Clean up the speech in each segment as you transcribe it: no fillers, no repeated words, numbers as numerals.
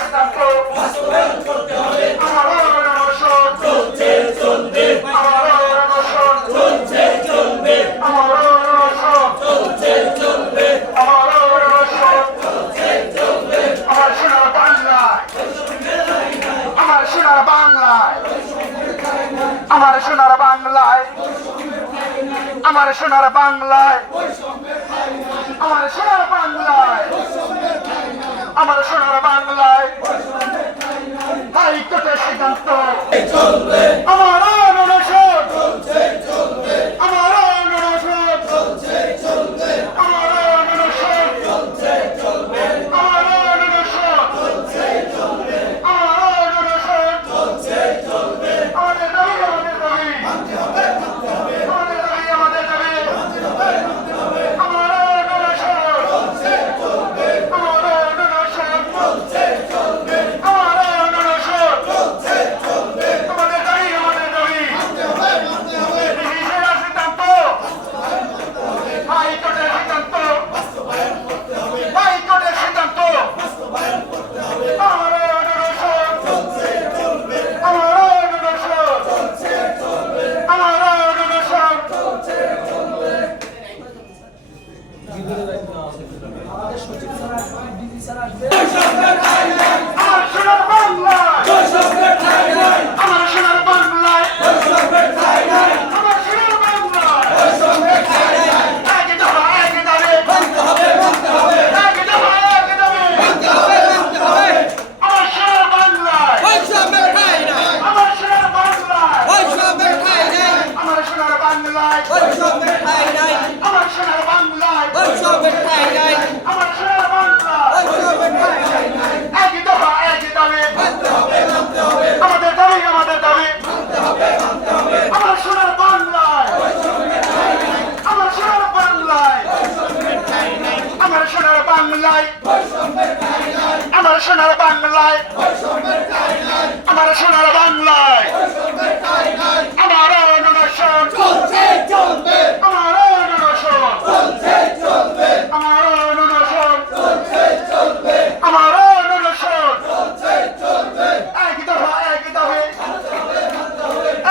সিদ্ধান্ত বাস্তবায়ন করতে হবে। আমার অনশন চলছে চলবে, আমার অনশন চলছে চলবে, আমার অনশন চলছে চলবে, আমার অনশন চলছে চলবে। আমার সোনার বাংলায়, আমার সোনার বাংলায়, আমার সোনার বাংলায়, আমার সোনার বাংলায়, আমার সোনার বাংলায়, আমার সোনার বাংলায় হাইকোর্টের সিদ্ধান্ত চলবে। আমার অনশন চলছে চলবে, আমার অনশন চলছে চলবে, আমার অনশন চলছে চলবে, আমার অনশন চলছে চলবে, আমার অনশন চলছে চলবে। আমাদের দাবি, আমাদের দাবি মানতে হবে, মানতে হবে, আমাদের দাবি, আমাদের দাবি মানতে হবে, মানতে হবে। আমার অনশন চলছে চলবে, আমার অনশন চলছে চলবে, আমার অনশন চলছে চলবে, আমাদের দাবি, আমাদের দাবি মানতে হবে, মানতে হবে। বিধিসেরা সিদ্ধান্ত হাইকোর্টের সিদ্ধান্ত বাস্তবায়ন করতে হবে, হাইকোর্টের সিদ্ধান্ত বাস্তবায়ন করতে হবে। আমার অনশন চলছে চলবে, আমার অনশন চলছে চলবে, আমার অনশন চলছে চলবে। আমার সোনার বাংলায়, আমার সোনার বাংলায়, আমার সোনার বাংলায় একে দফা একে দাবি মানতে হবে, মানতে হবে, একে দফা একে দাবি মানতে হবে, মানতে হবে। আমার সোনার বাংলায়, আমার সোনার বাংলায়, আমার সোনার বাংলায়, আমার সোনার বাংলায়, আমার সোনার বাংলায় একে দফা একে দাবি মানতে হবে, মানতে হবে। আমাদের দাবি, আমাদের দাবি মানতে হবে, মানতে হবে। আমার সোনার বাংলায়, আমার সোনার বাংলায়, আমার সোনার বাংলায়, আমার সোনার বাংলায়, আমার সোনার বাংলায় আমার অনশন চলছে চলবে, আমার অনশন চলছে চলবে, আমার অনশন চলছে চলবে, আমার অনশন চলছে চলবে। এক দফা এক দাবি,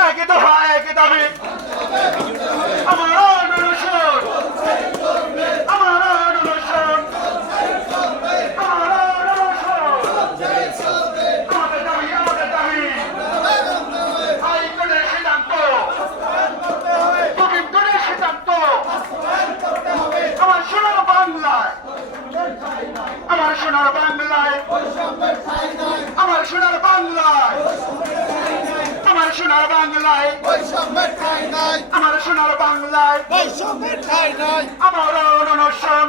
এক দফা এক দাবি, আমার অনশন চলছে চলবে, আমার অনশন চলছে চলবে, আমার অনশন চলছে চলবে। আমাদের দাবি, আমাদের দাবি হাইকোর্টের সিদ্ধান্ত, সুপ্রিম কোর্টের সিদ্ধান্ত আমার সোনার বাংলায়, আমার সোনার বাংলায়, আমার সোনার বাংলায়, আমার সোনার বাংলায়, আমার সোনার বাংলায় আমার অনশন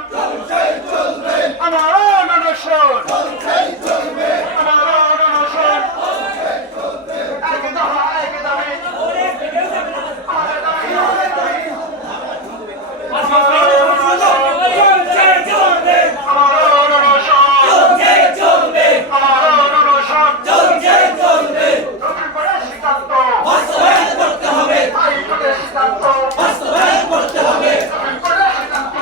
আমার অনশন আমার অনশন এক দফা এক দাবি, আমাদের দাবি, আমাদের দাবি আমার অনশন, আমার অনশন সুপ্রিম কোর্টের সিদ্ধান্ত বাস্তবায়ন করতে হবে, হাইকোর্টের সিদ্ধান্ত বাস্তবায়ন করতে হবে, সুপ্রিম কোর্টের সিদ্ধান্ত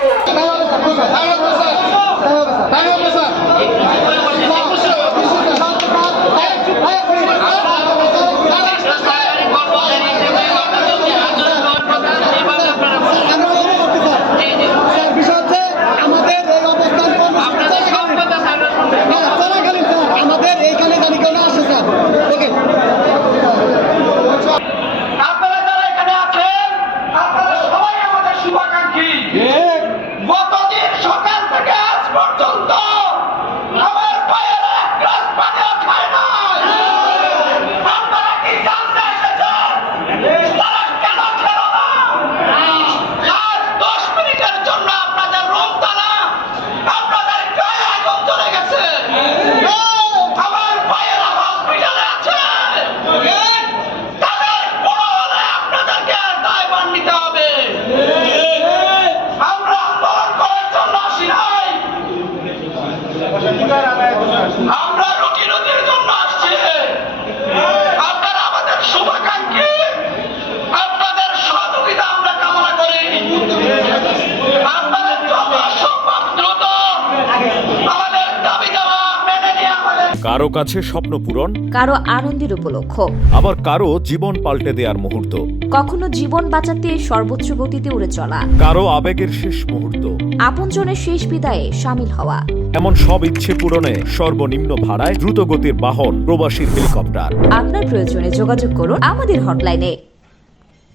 কারো কাছে স্বপ্ন পূরণ, কারো আনন্দের উপলক্ষ, আবার কারো জীবন পাল্টে দেওয়ার মুহূর্ত, কখনো জীবন বাঁচাতে সর্বোচ্চ গতিতে উড়ে চলা, কারো আবেগের শেষ মুহূর্ত, আপনজনের শেষ বিদায়ে শামিল হওয়া। এমন সব ইচ্ছে পূরণে সর্বনিম্ন ভাড়ায় দ্রুতগতির বাহন প্রবাসীর হেলিকপ্টার। আপনার প্রয়োজনে যোগাযোগ করুন আমাদের হটলাইনে।